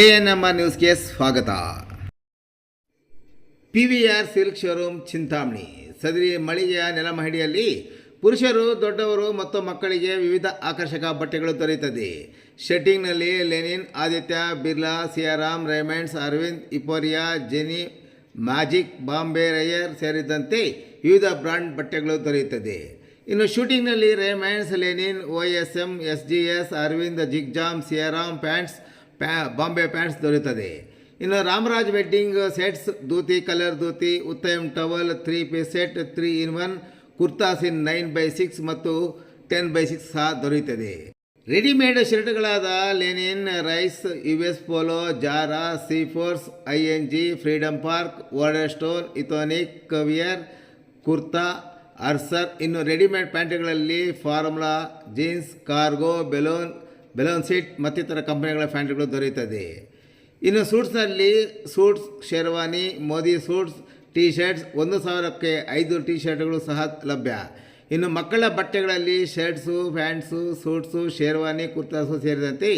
ANMR ನ್ಯೂಸ್ಗೆ ಸ್ವಾಗತ. PVR silk showroom Chintamani. ಸದರಿ ಮಳಿಗೆಯ ನೆಲಮಹಡಿಯಲ್ಲಿ ಪುರುಷರು, ದೊಡ್ಡವರು ಮತ್ತು ಮಕ್ಕಳಿಗೆ ವಿವಿಧ ಆಕರ್ಷಕ ಬಟ್ಟೆಗಳು ದೊರೆಯುತ್ತದೆ. ಶರ್ಟಿಂಗ್ನಲ್ಲಿ linen, Aditya Birla, Siyaram, Raymonds, Arvind, Euphoria, ಜೆನಿ, ಮ್ಯಾಜಿಕ್, ಬಾಂಬೆ ರೈಯರ್ ಸೇರಿದಂತೆ ವಿವಿಧ ಬ್ರಾಂಡ್ ಬಟ್ಟೆಗಳು ದೊರೆಯುತ್ತದೆ. ಇನ್ನು ಶೂಟಿಂಗ್ನಲ್ಲಿ Raymonds, linen, OSM, SGS, Arvind, ಜಿಗ್ಜಾಮ್, ಸಿಯಾರಾಮ್ ಪ್ಯಾಂಟ್ಸ್, ಬಾಂಬೆ ಪ್ಯಾಂಟ್ಸ್ ದೊರೆಯುತ್ತದೆ. ಇನ್ನು Ramraj wedding sets, dhoti, colour dhoti, Uttam towel, 3 piece set, 3-in-1 kurtas in 9x6 ಮತ್ತು 10x6 ಸಹ ದೊರೆಯುತ್ತದೆ. ರೆಡಿಮೇಡ್ ಶರ್ಟ್ಗಳಾದ ಲೆನಿನ್, ರೈಸ್, US ಪೋಲೋ, ಜಾರಾ, ಸೀಫೋರ್ಸ್, ING, ಫ್ರೀಡಮ್ ಪಾರ್ಕ್, ವಾರ್ಡರ್ ಸ್ಟೋನ್, ಇಥೋನಿಕ್, ಕವಿಯರ್, ಕುರ್ತಾ, ಅರ್ಸರ್. ಇನ್ನು ರೆಡಿಮೇಡ್ ಪ್ಯಾಂಟ್ಗಳಲ್ಲಿ ಫಾರ್ಮುಲಾ, ಜೀನ್ಸ್, ಕಾರ್ಗೋ, ಬೆಲೂನ್ ಸೀಟ್ ಮತ್ತಿತರ ಕಂಪನಿಗಳ ಪ್ಯಾಂಟ್ಗಳು ದೊರೆಯುತ್ತದೆ. ಇನ್ನು ಸೂಟ್ಸ್ನಲ್ಲಿ suits, sherwani, Modi suits, T shirts 1,000ಕ್ಕೆ 5 ಟೀ ಶರ್ಟ್ಗಳು ಸಹ ಲಭ್ಯ. ಇನ್ನು ಮಕ್ಕಳ ಬಟ್ಟೆಗಳಲ್ಲಿ shirts, pants, suits, sherwani, kurtas ಸೇರಿದಂತೆ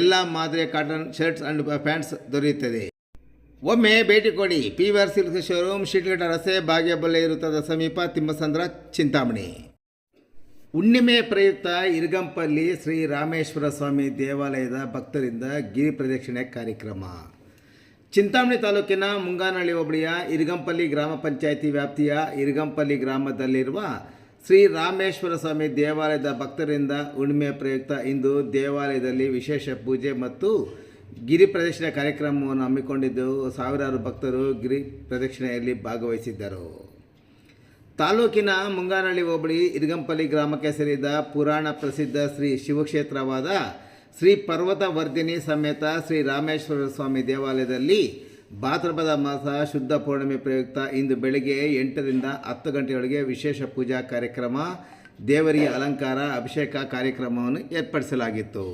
ಎಲ್ಲ ಮಾದರಿಯ ಕಾಟನ್ ಶರ್ಟ್ಸ್ ಆ್ಯಂಡ್ ಪ್ಯಾಂಟ್ಸ್ ದೊರೆಯುತ್ತದೆ. ಒಮ್ಮೆ ಭೇಟಿ ಕೊಡಿ. PVR ಸಿಲ್ಕ್ ಶೋರೂಮ್, ಶಿಡ್ಲಘಟ್ಟ ರಸ್ತೆ, ಭಾಗ್ಯಬಲ್ಲೆ ವೃತ್ತದ ಸಮೀಪ, ತಿಮ್ಮಸಂದ್ರ, ಚಿಂತಾಮಣಿ. ಹುಣ್ಣಿಮೆ ಪ್ರಯುಕ್ತ ಇರಗಂಪಲ್ಲಿ ಶ್ರೀ ರಾಮೇಶ್ವರ ಸ್ವಾಮಿ ದೇವಾಲಯದ ಭಕ್ತರಿಂದ ಗಿರಿ ಪ್ರದಕ್ಷಿಣೆ ಕಾರ್ಯಕ್ರಮ. ಚಿಂತಾಮಣಿ ತಾಲೂಕಿನ ಮುಂಗಾನಹಳ್ಳಿ ಹೋಬಳಿಯ ಇರಗಂಪಲ್ಲಿ ಗ್ರಾಮ ಪಂಚಾಯಿತಿ ವ್ಯಾಪ್ತಿಯ ಇರಗಂಪಲ್ಲಿ ಗ್ರಾಮದಲ್ಲಿರುವ ಶ್ರೀ ರಾಮೇಶ್ವರ ಸ್ವಾಮಿ ದೇವಾಲಯದ ಭಕ್ತರಿಂದ ಹುಣ್ಣಿಮೆ ಪ್ರಯುಕ್ತ ಇಂದು ದೇವಾಲಯದಲ್ಲಿ ವಿಶೇಷ ಪೂಜೆ ಮತ್ತು ಗಿರಿ ಪ್ರದಕ್ಷಿಣೆ ಕಾರ್ಯಕ್ರಮವನ್ನು ಹಮ್ಮಿಕೊಂಡಿದ್ದು ಸಾವಿರಾರು ಭಕ್ತರು ಗಿರಿ ಪ್ರದಕ್ಷಿಣೆಯಲ್ಲಿ ಭಾಗವಹಿಸಿದ್ದರು. ತಾಲೂಕಿನ ಮುಂಗಾನಹಳ್ಳಿ ಹೋಬಳಿ ಇರಗಂಪಲ್ಲಿ ಗ್ರಾಮಕ್ಕೆ ಸೇರಿದ ಪುರಾಣ ಪ್ರಸಿದ್ಧ ಶ್ರೀ ಶಿವಕ್ಷೇತ್ರವಾದ ಶ್ರೀ ಪರ್ವತವರ್ಧಿನಿ ಸಮೇತ ಶ್ರೀ ರಾಮೇಶ್ವರ ಸ್ವಾಮಿ ದೇವಾಲಯದಲ್ಲಿ ಭಾದ್ರಪದ ಮಾಸ ಶುದ್ಧ ಪೌರ್ಣಮಿ ಪ್ರಯುಕ್ತ ಇಂದು ಬೆಳಗ್ಗೆ 8ರಿಂದ 10 ಗಂಟೆಯೊಳಗೆ ವಿಶೇಷ ಪೂಜಾ ಕಾರ್ಯಕ್ರಮ, ದೇವರಿಗೆ ಅಲಂಕಾರ, ಅಭಿಷೇಕ ಕಾರ್ಯಕ್ರಮವನ್ನು ಏರ್ಪಡಿಸಲಾಗಿತ್ತು.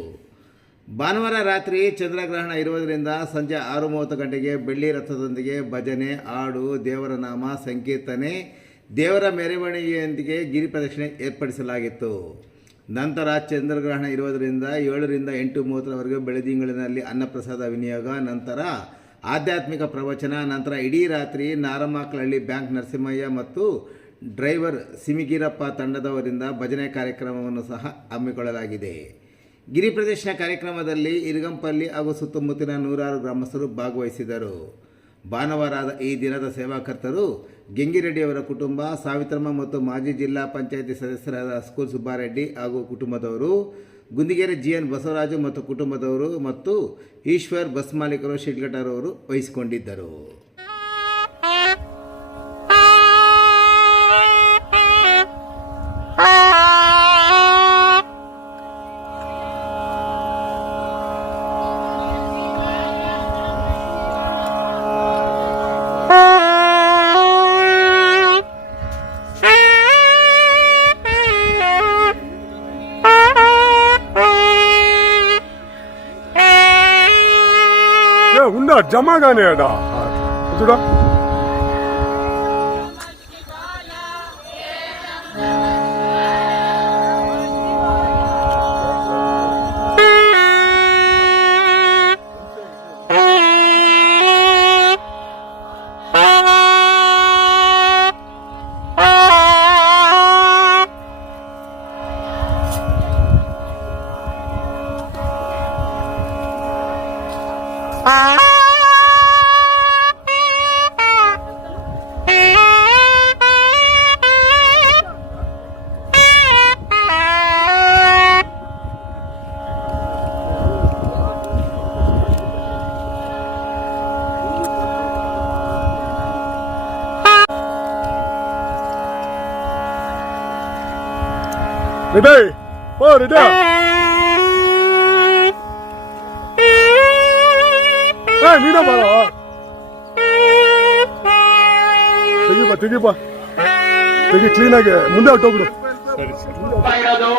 ಭಾನುವಾರ ರಾತ್ರಿ ಚಂದ್ರಗ್ರಹಣ ಇರುವುದರಿಂದ ಸಂಜೆ 6:30 ಗಂಟೆಗೆ ಬೆಳ್ಳಿ ರಥದೊಂದಿಗೆ ಭಜನೆ, ಹಾಡು, ದೇವರ ನಾಮ ಸಂಕೀರ್ತನೆ, ದೇವರ ಮೆರವಣಿಗೆಯೊಂದಿಗೆ ಗಿರಿ ಪ್ರದಕ್ಷಿಣೆ ಏರ್ಪಡಿಸಲಾಗಿತ್ತು. ನಂತರ ಚಂದ್ರಗ್ರಹಣ ಇರುವುದರಿಂದ 7ರಿಂದ 8:30ವರೆಗೆ ಬೆಳದಿಂಗಳಿನಲ್ಲಿ ಅನ್ನಪ್ರಸಾದ ವಿನಿಯೋಗ, ನಂತರ ಆಧ್ಯಾತ್ಮಿಕ ಪ್ರವಚನ, ನಂತರ ಇಡೀ ರಾತ್ರಿ ನಾರಮಾಕ್ಲಹಳ್ಳಿ ಬ್ಯಾಂಕ್ ನರಸಿಂಹಯ್ಯ ಮತ್ತು ಡ್ರೈವರ್ ಸಿಮಿಗಿರಪ್ಪ ತಂಡದವರಿಂದ ಭಜನೆ ಕಾರ್ಯಕ್ರಮವನ್ನು ಸಹ ಹಮ್ಮಿಕೊಳ್ಳಲಾಗಿದೆ. ಗಿರಿ ಪ್ರದಕ್ಷಿಣೆ ಕಾರ್ಯಕ್ರಮದಲ್ಲಿ ಇರಗಂಪಲ್ಲಿ ಹಾಗೂ ಸುತ್ತಮುತ್ತಲಿನ 100 ಗ್ರಾಮಸ್ಥರು ಭಾಗವಹಿಸಿದರು. ಭಾನುವಾರದ ಈ ದಿನದ ಸೇವಾಕರ್ತರು ಗೆಂಗಿರೆಡ್ಡಿಯವರ ಕುಟುಂಬ, ಸಾವಿತ್ರಮ್ಮ ಮತ್ತು ಮಾಜಿ ಜಿಲ್ಲಾ ಪಂಚಾಯಿತಿ ಸದಸ್ಯರಾದ ಸ್ಕೂಲ್ ಸುಬ್ಬಾರೆಡ್ಡಿ ಹಾಗೂ ಕುಟುಂಬದವರು, ಗುಂದಿಗೆರೆ GN ಬಸವರಾಜು ಮತ್ತು ಕುಟುಂಬದವರು ಮತ್ತು ಈಶ್ವರ್ ಬಸ್ ಮಾಲೀಕರು ಶಿಡ್ಲಘಟ್ಟರವರು ವಹಿಸಿಕೊಂಡಿದ್ದರು. उन्ना जमा गाने अड़ा जुड़ा Ready? Oh, ready? Hey, ನೀನ ಬಾರೋ. ತೆಗಿಬಾ. ತೆಗಿ ಕ್ಲೀನ್ ಆಗಿ ಮುಂದೆ ಹೊರಟೋಗ್ಬಿಡು. ಇರೋದು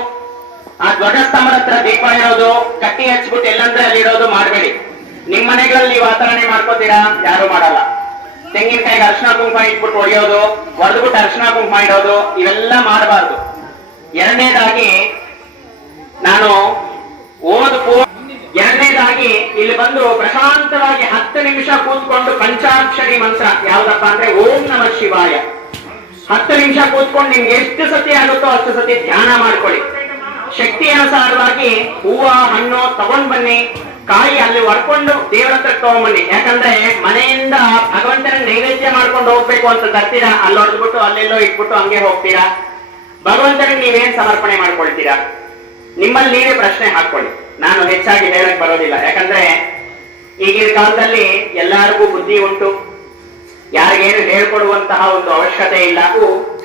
ಆ ದೊಡ್ಡ ಸ್ತಂಭದ ಹತ್ರ ದೀಪ ಇರೋದು, ಕಟ್ಟಿ ಹಚ್ಬಿಟ್ಟು ಎಲ್ಲಂದ್ರೆ ಅಲ್ಲಿ ಇರೋದು ಮಾಡಬೇಡಿ. ನಿಮ್ಮ ಮನೆಗಳಲ್ಲಿ ನೀವು ಆಚರಣೆ ಮಾಡ್ಕೋತೀರಾ? ಯಾರು ಮಾಡಲ್ಲ. ತೆಂಗಿನಕಾಯಿಗೆ ಅರಿಶಿನ ಕುಂಕುಮ ಇಟ್ಬಿಟ್ಟು ಹೊಡೆಯೋದು, ಹೊಡೆದ್ಬಿಟ್ಟು ಅರಿಶಿನ ಕುಂಕುಮ ಇಡೋದು, ಇವೆಲ್ಲ ಮಾಡಬಾರ್ದು. ಎರಡನೇದಾಗಿ ನಾನು ಎರಡನೇದಾಗಿ ಹಾಗಾಗಿ ಇಲ್ಲಿ ಬಂದು ಪ್ರಶಾಂತವಾಗಿ 10 ನಿಮಿಷ ಕೂತ್ಕೊಂಡು ಪಂಚಾಕ್ಷರಿ ಮಂತ್ರ ಯಾವ್ದಪ್ಪ ಅಂದ್ರೆ ಓಂ ನಮಃ ಶಿವಾಯ 10 ನಿಮಿಷ ಕೂತ್ಕೊಂಡು ನಿಮ್ಗೆ ಎಷ್ಟು ಸತಿ ಆಗುತ್ತೋ ಅಷ್ಟು ಸತಿ ಧ್ಯಾನ ಮಾಡ್ಕೊಳ್ಳಿ. ಶಕ್ತಿ ಅನುಸಾರವಾಗಿ ಹೂವ ಹಣ್ಣು ತಗೊಂಡ್ ಬನ್ನಿ, ಕಾಯಿ ಅಲ್ಲಿ ಹೊಡ್ಕೊಂಡು ದೇವರ ಹತ್ರ ತಗೊಂಡ್ಬನ್ನಿ. ಯಾಕಂದ್ರೆ ಮನೆಯಿಂದ ಭಗವಂತನ ನೈವೇದ್ಯ ಮಾಡ್ಕೊಂಡು ಹೋಗ್ಬೇಕು ಅಂತ ತರ್ತೀರಾ, ಅಲ್ಲಿ ಹೊಡೆದ್ಬಿಟ್ಟು ಅಲ್ಲೆಲ್ಲೋ ಇಟ್ಬಿಟ್ಟು ಹಂಗೆ ಹೋಗ್ತೀರಾ. ಭಗವಂತನಿಗೆ ನೀವೇನ್ ಸಮರ್ಪಣೆ ಮಾಡ್ಕೊಳ್ತೀರಾ? ನಿಮ್ಮಲ್ಲಿ ನೀವೇ ಪ್ರಶ್ನೆ ಹಾಕೊಳ್ಳಿ. ನಾನು ಹೆಚ್ಚಾಗಿ ಹೇಳಕ್ ಬರೋದಿಲ್ಲ, ಯಾಕಂದ್ರೆ ಈಗಿನ ಕಾಲದಲ್ಲಿ ಎಲ್ಲರಿಗೂ ಬುದ್ಧಿ ಉಂಟು, ಯಾರಿಗೇನು ಹೇಳ್ಕೊಡುವಂತಹ ಒಂದು ಅವಶ್ಯಕತೆ ಇಲ್ಲ.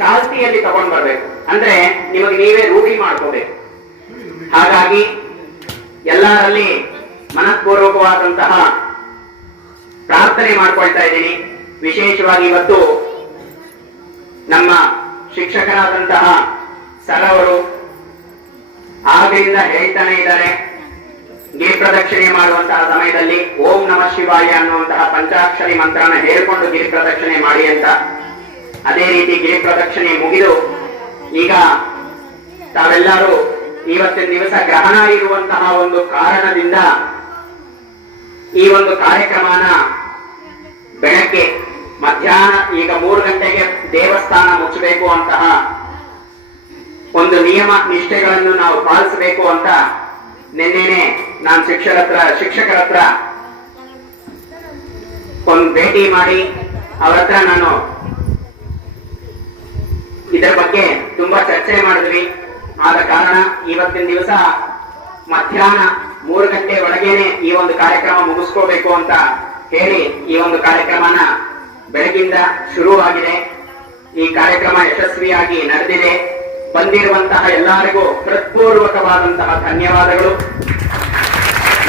ಚಾಲ್ತಿಯಲ್ಲಿ ತಗೊಂಡ್ ಬರ್ಬೇಕು, ಅಂದ್ರೆ ನಿಮಗೆ ನೀವೇ ರೂಢಿ ಮಾಡ್ಕೋಬೇಕು. ಹಾಗಾಗಿ ಎಲ್ಲರಲ್ಲಿ ಮನಃಪೂರ್ವಕವಾದಂತಹ ಪ್ರಾರ್ಥನೆ ಮಾಡ್ಕೊಳ್ತಾ ಇದ್ದೀನಿ. ವಿಶೇಷವಾಗಿ ಇವತ್ತು ನಮ್ಮ ಶಿಕ್ಷಕರಾದಂತಹ ಸರ್ ಅವರು ಆಗಲಿಂದ ಹೇಳ್ತಾನೆ ಇದ್ದಾರೆ, ಗಿರಿ ಪ್ರದಕ್ಷಿಣೆ ಮಾಡುವಂತಹ ಸಮಯದಲ್ಲಿ ಓಂ ನಮಃ ಶಿವಾಯ ಅನ್ನುವಂತಹ ಪಂಚಾಕ್ಷರಿ ಮಂತ್ರನ ಹೇಳ್ಕೊಂಡು ಗಿರಿ ಪ್ರದಕ್ಷಿಣೆ ಮಾಡಿ ಅಂತ. ಅದೇ ರೀತಿ ಗಿರಿ ಪ್ರದಕ್ಷಿಣೆ ಮುಗಿದು ಈಗ ತಾವೆಲ್ಲರೂ ಇವತ್ತಿನ ದಿವಸ ಗ್ರಹಣ ಇರುವಂತಹ ಒಂದು ಕಾರಣದಿಂದ ಈ ಒಂದು ಕಾರ್ಯಕ್ರಮನ ಬೆಳಗ್ಗೆ ಮಧ್ಯಾಹ್ನ ಈಗ 3 ಗಂಟೆಗೆ ದೇವಸ್ಥಾನ ಮುಚ್ಚಬೇಕು ಅಂತಹ ಒಂದು ನಿಯಮ ನಿಷ್ಠೆಗಳನ್ನು ನಾವು ಪಾಲಿಸಬೇಕು ಅಂತ ನಿನ್ನೆನೆ ನಾನು ಶಿಕ್ಷಕರ ಹತ್ರ ಒಂದು ಭೇಟಿ ಮಾಡಿ ಅವ್ರ ಹತ್ರ ನಾನು ಇದರ ಬಗ್ಗೆ ತುಂಬಾ ಚರ್ಚೆ ಮಾಡಿದ್ವಿ. ಆದ ಕಾರಣ ಇವತ್ತಿನ ದಿವಸ ಮಧ್ಯಾಹ್ನ 3 ಗಂಟೆ ಒಳಗೇನೆ ಈ ಒಂದು ಕಾರ್ಯಕ್ರಮ ಮುಗಿಸ್ಕೋಬೇಕು ಅಂತ ಹೇಳಿ ಈ ಒಂದು ಕಾರ್ಯಕ್ರಮನ ಬೆಳಗಿಂದ ಶುರುವಾಗಿದೆ. ಈ ಕಾರ್ಯಕ್ರಮ ಯಶಸ್ವಿಯಾಗಿ ನಡೆದಿದೆ. ಬಂದಿರುವಂತಹ ಎಲ್ಲರಿಗೂ ಹೃತ್ಪೂರ್ವಕವಾದಂತಹ ಧನ್ಯವಾದಗಳು.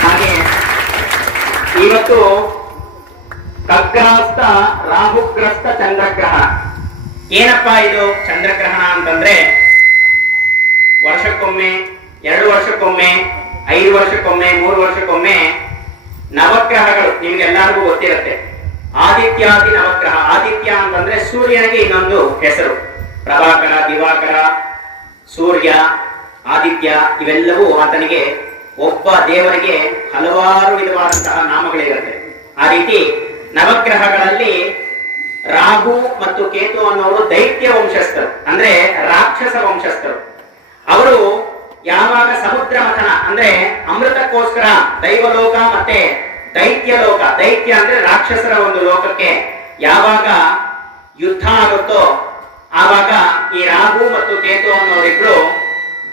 ಹಾಗೆ ಇವತ್ತು ಖಗ್ರಾಸ್ತ ರಾಹುಗ್ರಸ್ತ ಚಂದ್ರಗ್ರಹಣ. ಏನಪ್ಪಾ ಇದು ಚಂದ್ರಗ್ರಹಣ ಅಂತಂದ್ರೆ ವರ್ಷಕ್ಕೊಮ್ಮೆ, 2 ವರ್ಷಕ್ಕೊಮ್ಮೆ, 5 ವರ್ಷಕ್ಕೊಮ್ಮೆ, 3 ವರ್ಷಕ್ಕೊಮ್ಮೆ ನವಗ್ರಹಗಳು ನಿಮ್ಗೆಲ್ಲರಿಗೂ ಗೊತ್ತಿರುತ್ತೆ. ಆದಿತ್ಯಾದಿ ನವಗ್ರಹ. ಆದಿತ್ಯ ಅಂತಂದ್ರೆ ಸೂರ್ಯನಿಗೆ ಇನ್ನೊಂದು ಹೆಸರು. ಪ್ರಭಾಕರ, ದಿವಾಕರ, ಸೂರ್ಯ, ಆದಿತ್ಯ ಇವೆಲ್ಲವೂ ಆತನಿಗೆ ಒಬ್ಬ ದೇವರಿಗೆ ಹಲವಾರು ವಿಧವಾದಂತಹ ನಾಮಗಳಿರುತ್ತೆ. ಆ ರೀತಿ ನವಗ್ರಹಗಳಲ್ಲಿ ರಾಹು ಮತ್ತು ಕೇತು ಅನ್ನೋರು ದೈತ್ಯ ವಂಶಸ್ಥರು, ಅಂದ್ರೆ ರಾಕ್ಷಸ ವಂಶಸ್ಥರು. ಅವರು ಯಾವಾಗ ಸಮುದ್ರ ಮಥನ ಅಂದ್ರೆ ಅಮೃತಕ್ಕೋಸ್ಕರ ದೈವಲೋಕ ಮತ್ತೆ ದೈತ್ಯ ಲೋಕ, ದೈತ್ಯ ಅಂದ್ರೆ ರಾಕ್ಷಸರ ಒಂದು ಲೋಕಕ್ಕೆ ಯಾವಾಗ ಯುದ್ಧ ಆಗುತ್ತೋ ಆವಾಗ ಈ ರಾಹು ಮತ್ತು ಕೇತು ಅನ್ನೋರಿಬ್ರು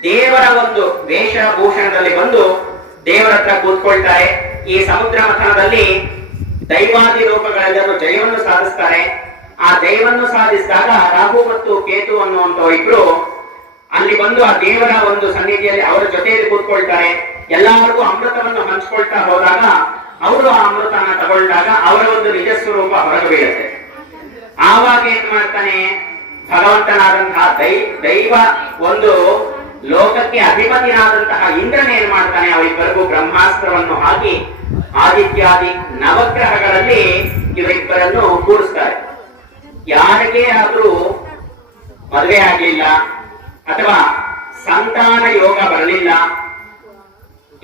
ದೇವರ ಒಂದು ವೇಷಭೂಷಣದಲ್ಲಿ ಬಂದು ದೇವರ ಹತ್ರ ಕೂತ್ಕೊಳ್ತಾರೆ. ಈ ಸಮುದ್ರ ಮಥನದಲ್ಲಿ ದೈವಾದಿ ಲೋಕಗಳೆಲ್ಲರೂ ಜಯವನ್ನು ಸಾಧಿಸ್ತಾರೆ. ಆ ಜಯವನ್ನು ಸಾಧಿಸಿದಾಗ ರಾಹು ಮತ್ತು ಕೇತು ಅನ್ನುವಂತ ಇಬ್ರು ಅಲ್ಲಿ ಬಂದು ಆ ದೇವರ ಒಂದು ಸನ್ನಿಧಿಯಲ್ಲಿ ಅವರ ಜೊತೆಯಲ್ಲಿ ಕೂತ್ಕೊಳ್ತಾರೆ. ಎಲ್ಲರಿಗೂ ಅಮೃತವನ್ನು ಹಂಚ್ಕೊಳ್ತಾ ಹೋದಾಗ ಅವರು ಆ ಅಮೃತನ ತಗೊಳ್ಳಿದಾಗ ಅವರ ಒಂದು ನಿಜ ಸ್ವರೂಪ ಹೊರಗೆ ಬೀಳುತ್ತೆ. ಆವಾಗ ಏನ್ ಮಾಡ್ತಾನೆ ಭಗವಂತನಾದಂತಹ ದೈವ ಒಂದು ಲೋಕಕ್ಕೆ ಅಧಿಪತಿಯಾದಂತಹ ಇಂದ್ರನ ಏನ್ ಮಾಡ್ತಾನೆ, ಅವರಿಬ್ಬರಿಗೂ ಬ್ರಹ್ಮಾಸ್ತ್ರವನ್ನು ಹಾಕಿ ಆದಿತ್ಯಾದಿ ನವಗ್ರಹಗಳಲ್ಲಿ ಇವರಿಬ್ಬರನ್ನು ಕೂಡಿಸ್ತಾರೆ. ಯಾರಿಗೇ ಆದ್ರೂ ಮದುವೆ ಆಗ್ಲಿಲ್ಲ ಅಥವಾ ಸಂತಾನ ಯೋಗ ಬರಲಿಲ್ಲ,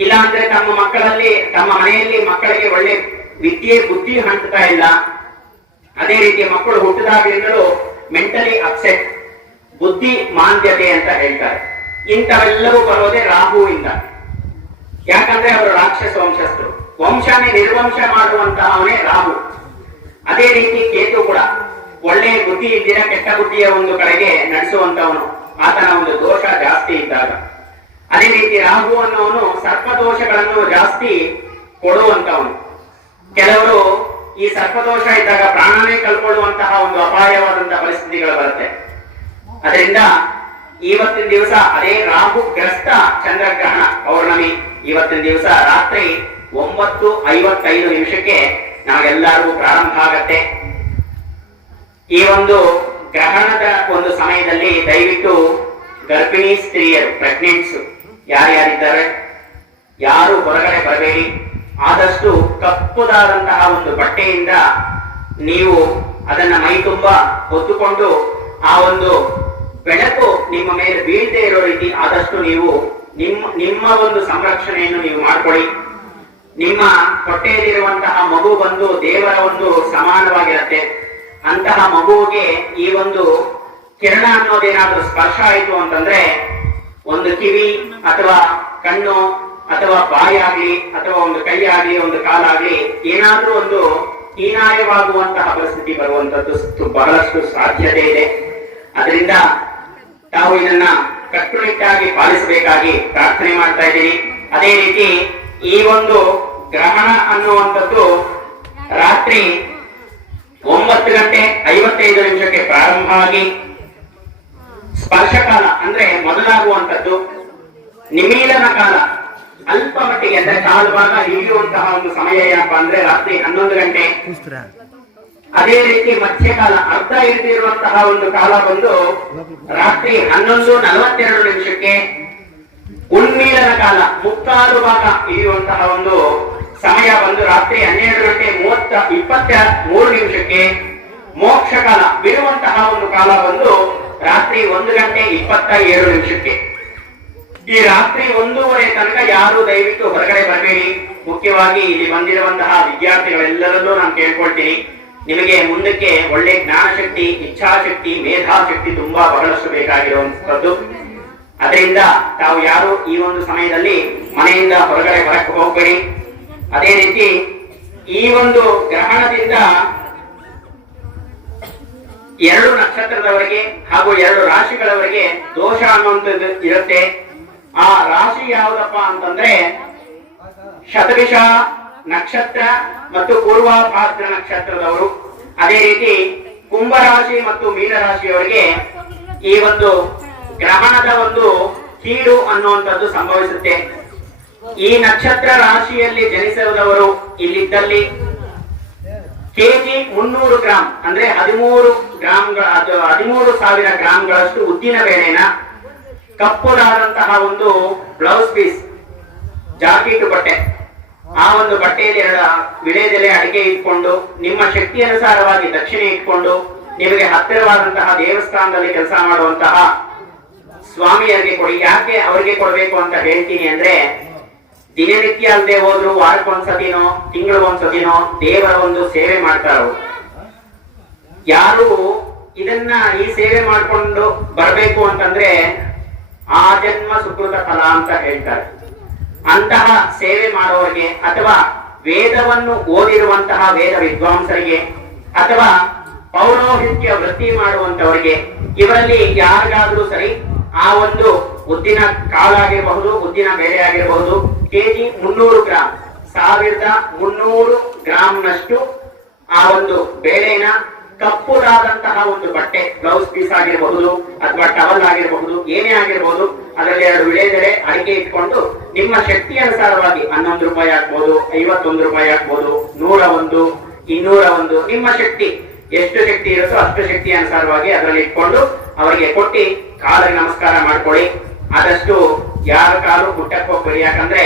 ಇಲ್ಲ ಅಂದ್ರೆ ತಮ್ಮ ಮನೆಯಲ್ಲಿ ಮಕ್ಕಳಿಗೆ ಒಳ್ಳೆ ವಿದ್ಯೆ ಬುದ್ಧಿ ಹಂಚ್ತಾ ಇಲ್ಲ, ಅದೇ ರೀತಿ ಮಕ್ಕಳು ಹುಟ್ಟಿದಾಗಲಿಂದಲೂ ಮೆಂಟಲಿ ಅಪ್ಸೆಟ್, ಬುದ್ಧಿ ಮಾಂದ್ಯತೆ ಅಂತ ಹೇಳ್ತಾರೆ. ಇಂಥವೆಲ್ಲವೂ ಬರೋದೇ ರಾಹುವಿಂದ. ಯಾಕಂದ್ರೆ ಅವರು ರಾಕ್ಷಸ ವಂಶಸ್ಥರು, ವಂಶನೇ ನಿರ್ವಂಶ ಮಾಡುವಂತಹವನೇ ರಾಹು. ಅದೇ ರೀತಿ ಕೇತು ಕೂಡ ಒಳ್ಳೆಯ ಬುದ್ಧಿ ಇದ್ದಿರ ಕೆಟ್ಟ ಬುದ್ಧಿಯ ಒಂದು ಕಡೆಗೆ ನಡೆಸುವಂತವನು, ಆತನ ಒಂದು ದೋಷ ಜಾಸ್ತಿ ಇದ್ದಾಗ. ಅದೇ ರೀತಿ ರಾಹು ಅನ್ನೋನು ಸರ್ಪದೋಷಗಳನ್ನು ಜಾಸ್ತಿ ಕೊಡುವಂತವನು. ಕೆಲವರು ಈ ಸರ್ಪದೋಷ ಇದ್ದಾಗ ಪ್ರಾಣನೇ ಕಳ್ಕೊಳ್ಳುವಂತಹ ಒಂದು ಅಪಾಯವಾದಂತಹ ಪರಿಸ್ಥಿತಿಗಳು ಬರುತ್ತೆ. ಅದರಿಂದ ಇವತ್ತಿನ ದಿವಸ ಅದೇ ರಾಹುಗ್ರಸ್ತ ಚಂದ್ರಗ್ರಹಣ ಪೌರ್ಣಮಿ ಇವತ್ತಿನ ದಿವಸ ರಾತ್ರಿ 9:55 ನಮಗೆಲ್ಲರಿಗೂ ಪ್ರಾರಂಭ ಆಗತ್ತೆ. ಈ ಒಂದು ಗ್ರಹಣದ ಒಂದು ಸಮಯದಲ್ಲಿ ದಯವಿಟ್ಟು ಗರ್ಭಿಣಿ ಸ್ತ್ರೀಯರು, ಪ್ರೆಗ್ನೆಂಟ್ಸ್ ಯಾರ್ಯಾರಿದ್ದಾರೆ ಯಾರು ಹೊರಗಡೆ ಬರಬೇಡಿ. ಆದಷ್ಟು ಕಪ್ಪುದಾದಂತಹ ಒಂದು ಬಟ್ಟೆಯಿಂದ ನೀವು ಅದನ್ನ ಮೈ ತುಂಬಾ ಹೊತ್ತುಕೊಂಡು ಆ ಒಂದು ಬೆಳಕು ನಿಮ್ಮ ಮೇಲೆ ಬೀಳದೆ ಇರೋ ರೀತಿ ಆದಷ್ಟು ನೀವು ನಿಮ್ಮ ಒಂದು ಸಂರಕ್ಷಣೆಯನ್ನು ನೀವು ಮಾಡ್ಕೊಳ್ಳಿ. ನಿಮ್ಮ ಹೊಟ್ಟೆಯಲ್ಲಿರುವಂತಹ ಮಗು ಬಂದು ದೇವರ ಒಂದು ಸಮಾನವಾಗಿರುತ್ತೆ. ಅಂತಹ ಮಗುವಿಗೆ ಈ ಒಂದು ಕಿರಣ ಅನ್ನೋದೇನಾದ್ರೂ ಸ್ಪರ್ಶ ಆಯಿತು ಅಂತಂದ್ರೆ ಒಂದು ಕಿವಿ ಅಥವಾ ಕಣ್ಣು ಅಥವಾ ಬಾಯಾಗ್ಲಿ ಅಥವಾ ಒಂದು ಕೈಯಾಗ್ಲಿ ಒಂದು ಕಾಲಾಗ್ಲಿ ಏನಾದ್ರೂ ಒಂದು ಹೀನಾಯವಾಗುವಂತಹ ಪರಿಸ್ಥಿತಿ ಬರುವಂತದ್ದು ಬಹಳಷ್ಟು ಸಾಧ್ಯತೆ ಇದೆ. ಅದರಿಂದ ತಾವು ಇದನ್ನ ಕಟ್ಟುನಿಟ್ಟಾಗಿ ಪಾಲಿಸಬೇಕಾಗಿ ಪ್ರಾರ್ಥನೆ ಮಾಡ್ತಾ ಇದ್ದೀನಿ. ಅದೇ ರೀತಿ ಈ ಒಂದು ಗ್ರಹಣ ಅನ್ನುವಂಥದ್ದು ರಾತ್ರಿ 9:55 ಪ್ರಾರಂಭ ಆಗಿ ಸ್ಪರ್ಶಕಾಲ ಅಂದ್ರೆ ಮೊದಲಾಗುವಂಥದ್ದು, ನಿಮೀಲನ ಕಾಲ ಅಲ್ಪ ಮಟ್ಟಿಗೆ ಅಂದ್ರೆ ಕಾಲು ಭಾಗ ಇಳಿಯುವಂತಹ ಒಂದು ಸಮಯ ಏನಪ್ಪಾ ಅಂದ್ರೆ ರಾತ್ರಿ 11 ಗಂಟೆ. ಅದೇ ರೀತಿ ಮಧ್ಯಕಾಲ ಅರ್ಧ ಇಳಿದಿರುವಂತಹ ಒಂದು ಕಾಲ ಬಂದು ರಾತ್ರಿ 11:42. ಉನ್ಮೀಲನ ಕಾಲ ಮುಕ್ಕಾಲು ಭಾಗ ಇಳಿಯುವಂತಹ ಒಂದು ಸಮಯ ಬಂದು ರಾತ್ರಿ 12:23. ಮೋಕ್ಷ ಕಾಲ ಬಿಡುವಂತಹ ಒಂದು ಕಾಲ ಬಂದು ರಾತ್ರಿ 1:27. ಈ ರಾತ್ರಿ 1:30 ತನಕ ಯಾರು ದಯವಿಟ್ಟು ಹೊರಗಡೆ ಬರಬೇಡಿ. ಮುಖ್ಯವಾಗಿ ಇಲ್ಲಿ ಬಂದಿರುವಂತಹ ವಿದ್ಯಾರ್ಥಿಗಳೆಲ್ಲರಲ್ಲೂ ನಾನು ಕೇಳ್ಕೊಳ್ತೀನಿ, ನಿಮಗೆ ಮುಂದಕ್ಕೆ ಒಳ್ಳೆ ಜ್ಞಾನಶಕ್ತಿ, ಇಚ್ಛಾಶಕ್ತಿ, ಮೇಧಾಶಕ್ತಿ ತುಂಬಾ ಬಹಳಷ್ಟು ಬೇಕಾಗಿರುವಂತದ್ದು. ಅದರಿಂದ ತಾವು ಯಾರು ಈ ಒಂದು ಸಮಯದಲ್ಲಿ ಮನೆಯಿಂದ ಹೊರಗಡೆ ಬರಕ್ಕೆ ಹೋಗಬೇಡಿ. ಅದೇ ರೀತಿ ಈ ಒಂದು ಗ್ರಹಣದಿಂದ 2 ನಕ್ಷತ್ರದವರೆಗೆ ಹಾಗೂ 2 ರಾಶಿಗಳವರೆಗೆ ದೋಷ ಅನ್ನುವಂಥದ್ದು ಇರುತ್ತೆ. ಆ ರಾಶಿ ಯಾವುದಪ್ಪ ಅಂತಂದ್ರೆ ಶತಭಿಷ ನಕ್ಷತ್ರ ಮತ್ತು ಪೂರ್ವಾಭಾದ್ರ ನಕ್ಷತ್ರದವರು. ಅದೇ ರೀತಿ ಕುಂಭರಾಶಿ ಮತ್ತು ಮೀನರಾಶಿಯವರಿಗೆ ಈ ಒಂದು ಗ್ರಹಣದ ಒಂದು ಕೀಡು ಅನ್ನುವಂಥದ್ದು ಸಂಭವಿಸುತ್ತೆ. ಈ ನಕ್ಷತ್ರ ರಾಶಿಯಲ್ಲಿ ಜನಿಸಿದವರು ಇಲ್ಲಿದ್ದಲ್ಲಿ ಕೆಜಿ 300 ಗ್ರಾಂ ಅಂದ್ರೆ 13,000 ಗ್ರಾಂಗಳಷ್ಟು ಉದ್ದಿನ ಬೇಳೆನ ಕಪ್ಪುದಾದಂತಹ ಒಂದು ಬ್ಲೌಸ್ ಪೀಸ್ ಜಾಕೆಟ್ ಬಟ್ಟೆ, ಆ ಒಂದು ಬಟ್ಟೆಯಲ್ಲಿ 2 ವಿಳೆದೆಲೆ ಅಡಿಕೆ ಇಟ್ಕೊಂಡು ನಿಮ್ಮ ಶಕ್ತಿ ಅನುಸಾರವಾಗಿ ದಕ್ಷಿಣೆ ಇಟ್ಕೊಂಡು ನಿಮಗೆ ಹತ್ತಿರವಾದಂತಹ ದೇವಸ್ಥಾನದಲ್ಲಿ ಕೆಲಸ ಮಾಡುವಂತಹ ಸ್ವಾಮಿಯರಿಗೆ ಕೊಡಿ. ಯಾಕೆ ಅವರಿಗೆ ಕೊಡಬೇಕು ಅಂತ ಹೇಳ್ತೀನಿ ಅಂದ್ರೆ ದಿನನಿತ್ಯ ಅಲ್ಲದೆ ಹೋದ್ರು ವಾರಕ್ಕೊಂದ್ಸತಿನೋ ತಿಂಗಳಿಗೊಂದ್ಸತಿನೋ ದೇವರ ಒಂದು ಸೇವೆ ಮಾಡ್ತಾರೋ. ಯಾರು ಇದನ್ನ ಈ ಸೇವೆ ಮಾಡ್ಕೊಂಡು ಬರ್ಬೇಕು ಅಂತಂದ್ರೆ ಆ ಜನ್ಮ ಸುಕೃತ ಫಲ ಅಂತ ಹೇಳ್ತಾರೆ. ಅಂತಹ ಸೇವೆ ಮಾಡೋರಿಗೆ ಅಥವಾ ವೇದವನ್ನು ಓದಿರುವಂತಹ ವೇದ ವಿದ್ವಾಂಸರಿಗೆ ಅಥವಾ ಪೌರೋಹಿತ್ಯ ವೃತ್ತಿ ಮಾಡುವಂತವರಿಗೆ ಇವರಲ್ಲಿ ಯಾರಿಗಾದ್ರೂ ಸರಿ ಆ ಒಂದು ಉದ್ದಿನ ಕಾಳಾಗಿರಬಹುದು, ಉದ್ದಿನ ಬೇಳೆ ಆಗಿರಬಹುದು, ಕೆಜಿ 300 ಗ್ರಾಂ 1300 ಗ್ರಾಂನಷ್ಟು ಆ ಒಂದು ಬೇಳೆನ ಕಪ್ಪುದಾದಂತಹ ಒಂದು ಬಟ್ಟೆ ಬ್ಲೌಸ್ ಪೀಸ್ ಆಗಿರಬಹುದು ಅಥವಾ ಟವಲ್ ಆಗಿರಬಹುದು, ಏನೇ ಆಗಿರಬಹುದು, ಅದರಲ್ಲಿ 2 ವಿಳೆದೆಲೆ ಅಡಿಕೆ ಇಟ್ಕೊಂಡು ನಿಮ್ಮ ಶಕ್ತಿ ಅನುಸಾರವಾಗಿ 11 ರೂಪಾಯಿ ಆಗ್ಬೋದು, 51 ರೂಪಾಯಿ ಆಗ್ಬೋದು, 101, 201, ನಿಮ್ಮ ಶಕ್ತಿ ಎಷ್ಟು ಶಕ್ತಿ ಇರುತ್ತೋ ಅಷ್ಟು ಶಕ್ತಿ ಅನುಸಾರವಾಗಿ ಅದರಲ್ಲಿ ಇಟ್ಕೊಂಡು ಅವರಿಗೆ ಕೊಟ್ಟಿ ಕಾಲಿಗೆ ನಮಸ್ಕಾರ ಮಾಡ್ಕೊಳ್ಳಿ. ಆದಷ್ಟು ಯಾರ ಕಾಲು ಮುಟ್ಟಕ್ಕೆ ಹೋಗ್ಬೇಡಿ. ಯಾಕಂದ್ರೆ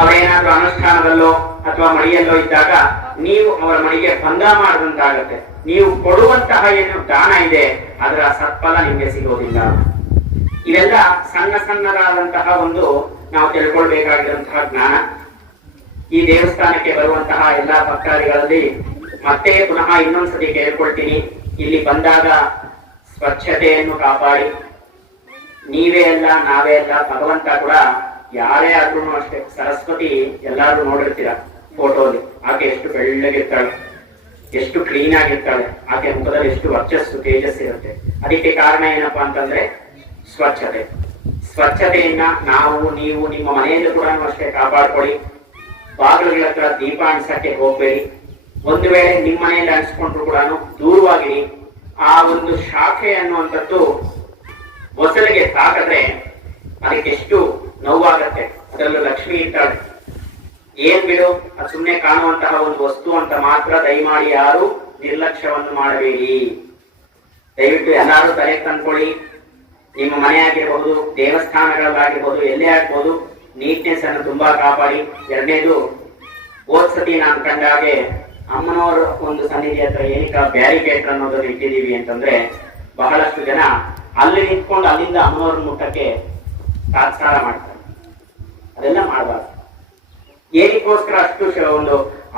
ಅವರೇನಾದ್ರೂ ಅನುಷ್ಠಾನದಲ್ಲೋ ಅಥವಾ ಮಡಿಯಲ್ಲೋ ಇದ್ದಾಗ ನೀವು ಅವರ ಮಡಿಗೆ ಭಂಗ ಮಾಡಿದಂತಾಗತ್ತೆ. ನೀವು ಕೊಡುವಂತಹ ಏನು ದಾನ ಇದೆ ಅದರ ಸತ್ಫಲ ನಿಮ್ಗೆ ಸಿಗೋದಿಲ್ಲ. ಇವೆಲ್ಲ ಸಣ್ಣದಾದಂತಹ ಒಂದು ನಾವು ತಿಳ್ಕೊಳ್ಬೇಕಾಗಿರುವಂತಹ ಜ್ಞಾನ. ಈ ದೇವಸ್ಥಾನಕ್ಕೆ ಬರುವಂತಹ ಎಲ್ಲಾ ಭಕ್ತಾದಿಗಳಲ್ಲಿ ಮತ್ತೆ ಪುನಃ ಇನ್ನೊಂದ್ಸತಿ ಕೇಳ್ಕೊಳ್ತೀನಿ, ಇಲ್ಲಿ ಬಂದಾಗ ಸ್ವಚ್ಛತೆಯನ್ನು ಕಾಪಾಡಿ. ನೀವೇ ಅಲ್ಲ, ನಾವೇ ಅಲ್ಲ, ಭಗವಂತ ಕೂಡ ಯಾರೇ ಆದ್ರೂ ಅಷ್ಟೇ. ಸರಸ್ವತಿ ಎಲ್ಲಾರು ನೋಡಿರ್ತೀರ ಫೋಟೋಲಿ, ಆಕೆ ಎಷ್ಟು ಬೆಳ್ಳಗಿರ್ತಾಳೆ, ಎಷ್ಟು ಕ್ಲೀನ್ ಆಗಿರ್ತಾಳೆ, ಆಕೆ ಮುಖದಲ್ಲಿ ಎಷ್ಟು ವರ್ಚಸ್ಸು ತೇಜಸ್ ಇರುತ್ತೆ. ಅದಕ್ಕೆ ಕಾರಣ ಏನಪ್ಪಾ ಅಂತಂದ್ರೆ ಸ್ವಚ್ಛತೆಯನ್ನ ನಾವು ನೀವು ನಿಮ್ಮ ಮನೆಯಲ್ಲೂ ಕೂಡ ಅಷ್ಟೇ ಕಾಪಾಡ್ಕೊಳ್ಳಿ. ಬಾಗಿಲುಗಳ ಹತ್ರ ದೀಪ ಅಣಿಸಕ್ಕೆ ಹೋಗ್ಬೇಡಿ. ಒಂದು ವೇಳೆ ನಿಮ್ಮ ಮನೆಯಲ್ಲಿ ಅಣಿಸ್ಕೊಂಡ್ರು ಕೂಡ ದೂರವಾಗಿರಿ. ಆ ಒಂದು ಶಾಖೆ ಅನ್ನುವಂಥದ್ದು ಹೊಸಲಿಗೆ ತಾಕದ್ರೆ ಅದಕ್ಕೆ ಎಷ್ಟು ನೋವಾಗತ್ತೆ. ಅದರಲ್ಲೂ ಲಕ್ಷ್ಮಿ ಇರ್ತಾಳೆ. ಏನ್ ಬಿಡು, ಅದು ಸುಮ್ಮನೆ ಕಾಣುವಂತಹ ಒಂದು ವಸ್ತು ಅಂತ ಮಾತ್ರ ದಯಮಾಡಿ ಯಾರು ನಿರ್ಲಕ್ಷ್ಯವನ್ನು ಮಾಡಬೇಡಿ. ದಯವಿಟ್ಟು ಎಲ್ಲಾರು ತಲೆ ತಂದ್ಕೊಳ್ಳಿ. ನಿಮ್ಮ ಮನೆ ಆಗಿರಬಹುದು, ದೇವಸ್ಥಾನಗಳಲ್ಲಾಗಿರ್ಬೋದು, ಎಲ್ಲೇ ಆಗ್ಬೋದು, ನೀಟ್ನೆಸ್ ಅನ್ನು ತುಂಬಾ ಕಾಪಾಡಿ. ಎರಡನೇದು, ಹೋದ್ಸತಿ ನಾನು ಕಂಡಾಗೆ ಅಮ್ಮನವರ ಒಂದು ಸನ್ನಿಧಿ ಹತ್ರ ಏನಕ್ಕ ಬ್ಯಾರಿಕೇಡ್ ಅನ್ನೋದನ್ನು ಇಟ್ಟಿದೀವಿ ಅಂತಂದ್ರೆ ಬಹಳಷ್ಟು ಜನ ಅಲ್ಲಿ ನಿಂತ್ಕೊಂಡು ಅಲ್ಲಿಂದ ಅಮ್ಮನವ್ರ ಮುಟ್ಟಕ್ಕೆ ತಾತ್ಸಾರ ಮಾಡ್ತಾರೆ. ಅದೆಲ್ಲ ಮಾಡಬಾರ್ದು. ಏನಕ್ಕೋಸ್ಕರ ಅಷ್ಟು ಒಂದು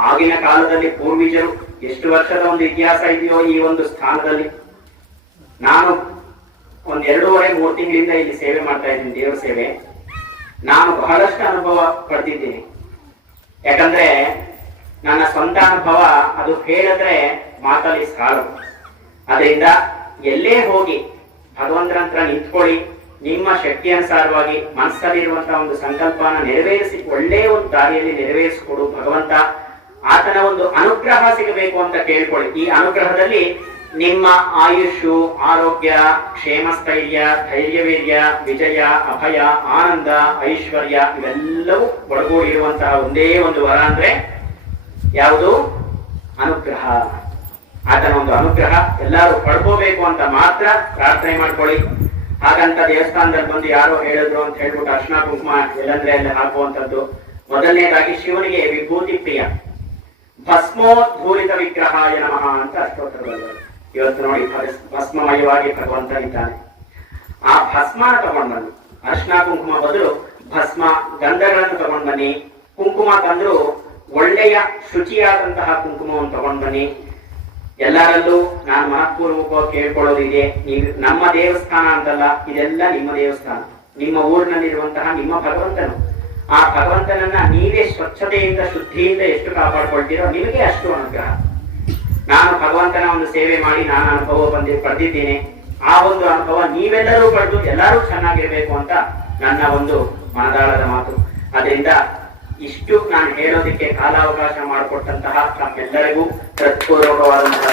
ಆಗಿನ ಕಾಲದಲ್ಲಿ ಪೂರ್ವಜರು ಎಷ್ಟು ವರ್ಷದ ಒಂದು ಇತಿಹಾಸ ಇದೆಯೋ ಈ ಒಂದು ಸ್ಥಾನದಲ್ಲಿ. ನಾನು ಒಂದ್ 2.5-3 ತಿಂಗಳಿಂದ ಇಲ್ಲಿ ಸೇವೆ ಮಾಡ್ತಾ ಇದ್ದೀನಿ, ದೇವರ ಸೇವೆ. ನಾನು ಬಹಳಷ್ಟು ಅನುಭವ ಪಡೆದಿದ್ದೀನಿ. ಯಾಕಂದ್ರೆ ನನ್ನ ಸ್ವಂತ ಅನುಭವ ಅದು ಹೇಳಿದ್ರೆ ಮಾತಲ್ಲಿ ಸಾಲು. ಅದರಿಂದ ಎಲ್ಲೇ ಹೋಗಿ ಭಗವಂತನ ಹತ್ರ ನಿಂತ್ಕೊಳ್ಳಿ, ನಿಮ್ಮ ಶಕ್ತಿ ಅನುಸಾರವಾಗಿ ಮನಸ್ಸಲ್ಲಿರುವಂತಹ ಒಂದು ಸಂಕಲ್ಪನ ನೆರವೇರಿಸಿ ಒಳ್ಳೆಯ ಒಂದು ದಾರಿಯಲ್ಲಿ ನೆರವೇರಿಸಿಕೊಡು ಭಗವಂತ. ಆತನ ಒಂದು ಅನುಗ್ರಹ ಸಿಗಬೇಕು ಅಂತ ಕೇಳ್ಕೊಳ್ಳಿ. ಈ ಅನುಗ್ರಹದಲ್ಲಿ ನಿಮ್ಮ ಆಯುಷು, ಆರೋಗ್ಯ, ಕ್ಷೇಮ, ಸ್ಥೈರ್ಯ, ಧೈರ್ಯವೀರ್ಯ, ವಿಜಯ, ಅಭಯ, ಆನಂದ, ಐಶ್ವರ್ಯ ಇವೆಲ್ಲವೂ ಒಳಗೂಡಿರುವಂತಹ ಒಂದೇ ಒಂದು ವರ ಅಂದ್ರೆ ಯಾವುದು? ಅನುಗ್ರಹ. ಆತನ ಒಂದು ಅನುಗ್ರಹ ಎಲ್ಲರೂ ಪಡ್ಕೋಬೇಕು ಅಂತ ಮಾತ್ರ ಪ್ರಾರ್ಥನೆ ಮಾಡ್ಕೊಳ್ಳಿ. ಹಾಗಂತ ದೇವಸ್ಥಾನದಲ್ಲಿ ಬಂದು ಯಾರೋ ಹೇಳಿದ್ರು ಅಂತ ಹೇಳ್ಬಿಟ್ಟು ಅರ್ಶಿನ ಕುಂಕುಮ ಎಲ್ಲಂದ್ರೆ ಅಲ್ಲಿ ಹಾಕುವಂಥದ್ದು. ಮೊದಲನೇದಾಗಿ ಶಿವನಿಗೆ ವಿಭೂತಿ ಪ್ರಿಯ. ಭಸ್ಮೋದ್ಧೂರಿತ ವಿಗ್ರಹಾಯ ನಮಃ ಅಂತ ಅಷ್ಟೋತ್ತರದಲ್ಲಿ ಇವತ್ತು ನೋಡಿ ಭಸ್ಮಮಯವಾಗಿ ಭಗವಂತ ಇದ್ದಾನೆ. ಆ ಭಸ್ಮನ ತಗೊಂಡ್ ಬನ್ನಿ. ಅರ್ಶಿನ ಕುಂಕುಮ ಬದಲು ಭಸ್ಮ, ಗಂಧಗಳನ್ನು ತಗೊಂಡ್ ಬನ್ನಿ. ಕುಂಕುಮ ತಂದ್ರು ಒಳ್ಳೆಯ ಶುಚಿಯಾದಂತಹ ಕುಂಕುಮವನ್ನು ತಗೊಂಡ್ ಬನ್ನಿ. ಎಲ್ಲರಲ್ಲೂ ನಾನು ಮನಪೂರ್ವಕವಾಗಿ ಕೇಳ್ಕೊಳ್ಳೋದಿದೆ, ನೀವು ನಮ್ಮ ದೇವಸ್ಥಾನ ಅಂತಲ್ಲ, ಇದೆಲ್ಲ ನಿಮ್ಮ ದೇವಸ್ಥಾನ, ನಿಮ್ಮ ಊರಿನಲ್ಲಿರುವಂತಹ ನಿಮ್ಮ ಭಗವಂತನು. ಆ ಭಗವಂತನನ್ನ ನೀವೇ ಸ್ವಚ್ಛತೆಯಿಂದ, ಶುದ್ಧಿಯಿಂದ ಎಷ್ಟು ಕಾಪಾಡ್ಕೊಳ್ತೀರೋ ನಿಮಗೆ ಅಷ್ಟು ಅನುಗ್ರಹ. ನಾನು ಭಗವಂತನ ಒಂದು ಸೇವೆ ಮಾಡಿ ನಾನು ಅನುಭವ ಪಡೆದಿದ್ದೇನೆ. ಆ ಒಂದು ಅನುಭವ ನೀವೆಲ್ಲರೂ ಪಡೆದು ಎಲ್ಲರೂ ಚೆನ್ನಾಗಿರ್ಬೇಕು ಅಂತ ನನ್ನ ಒಂದು ಮನದಾಳದ ಮಾತು. ಅದರಿಂದ ಇಷ್ಟು ನಾನು ಹೇಳೋದಕ್ಕೆ ಕಾಲಾವಕಾಶ ಮಾಡಿಕೊಟ್ಟಂತಹ ತಮ್ಮೆಲ್ಲರಿಗೂ ಹೃತ್ಪೂರ್ವಕವಾದಂತಹ